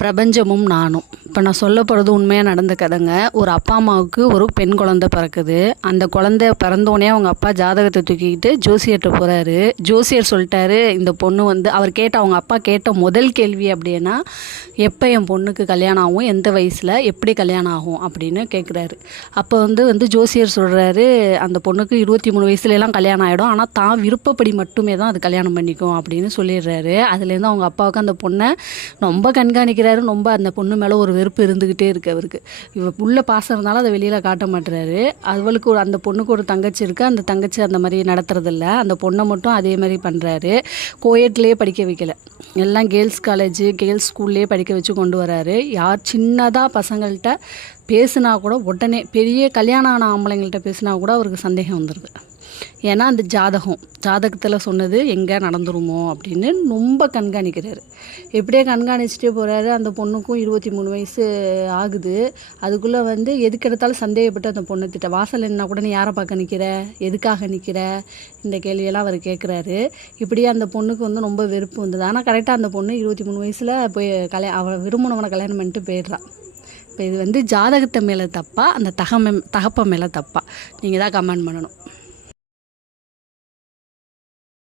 பிரபஞ்சமும் நானும். இப்போ நான் சொல்ல போகிறது உண்மையாக நடந்த கதைங்க ஒரு அப்பா அம்மாவுக்கு ஒரு பெண் குழந்தை பிறக்குது. அந்த குழந்தை பிறந்தோடனே அவங்க அப்பா ஜாதகத்தை தூக்கிக்கிட்டு ஜோசியர்கிட்ட போகிறாரு ஜோசியர் சொல்லிட்டாரு இந்த பொண்ணு வந்து அவர் கேட்ட அவங்க அப்பா கேட்ட முதல் கேள்வி அப்படின்னா எப்போ என் பொண்ணுக்கு கல்யாணம் ஆகும்? எந்த வயசில்? எப்படி கல்யாணம் ஆகும்? அப்படின்னு கேட்குறாரு அப்போ வந்து வந்து ஜோசியர் சொல்கிறாரு அந்த பொண்ணுக்கு இருபத்தி மூணு வயசுலலாம் கல்யாணம் ஆகிடும் ஆனால் தான் விருப்பப்படி மட்டுமே தான் அது கல்யாணம் பண்ணிக்கும் அப்படின்னு சொல்லிடுறாரு. அதுலேருந்து அவங்க அப்பாவுக்கு அந்த பொண்ணை ரொம்ப கண்காணிக்கிறாரு ரொம்ப அந்த பொண்ணு மேலே ஒரு வெறுப்பு இருந்துக்கிட்டே இருக்கு அவருக்கு. இவ உள்ள பாசம் இருந்தாலும் அதை வெளியில் காட்ட மாட்டுறாரு அவளுக்கு ஒரு அந்த பொண்ணுக்கு ஒரு தங்கச்சி இருக்குது அந்த தங்கச்சி அந்த மாதிரி நடத்துறதில்ல. அந்த பொண்ணை மட்டும் அதே மாதிரி பண்ணுறாரு கோயட்லேயே படிக்க வைக்கல. எல்லாம் கேர்ள்ஸ் காலேஜ் கேர்ள்ஸ் ஸ்கூல்லேயே படிக்க வச்சு கொண்டு வராரு. யார் சின்னதாக பசங்கள்கிட்ட பேசுனா கூட உடனே பெரிய கல்யாணம் ஆன ஆம்பளைங்கள்ட்ட பேசினா கூட அவருக்கு சந்தேகம் வந்துடுது ஏன்னா அந்த ஜாதகம் ஜாதகத்தில் சொன்னது எங்கே நடந்துருமோ அப்படின்னு ரொம்ப கண்காணிக்கிறாரு. எப்படியே கண்காணிச்சுட்டே போகிறாரு அந்த பொண்ணுக்கும் இருபத்தி மூணு வயசு ஆகுது. அதுக்குள்ளே வந்து எதுக்கு எடுத்தாலும் சந்தேகப்பட்டு அந்த பொண்ணு திட்ட வாசல் என்ன கூட நீ யாரை பார்க்க நிற்கிற எதுக்காக நிற்கிற இந்த கேள்வியெல்லாம் அவர் கேட்குறாரு இப்படியே அந்த பொண்ணுக்கு வந்து ரொம்ப வெறுப்பு வந்தது. ஆனால் கரெக்டாக அந்த பொண்ணு இருபத்தி மூணு வயசில் போய் கல்யாணம் அவள் விரும்பினவனை கல்யாணம் பண்ணிட்டு போயிடுறான் இப்போ இது வந்து ஜாதகத்தை மேலே தப்பா? அந்த தகம தகப்பை மேலே தப்பா? நீங்கள் தான் கமெண்ட் பண்ணணும்.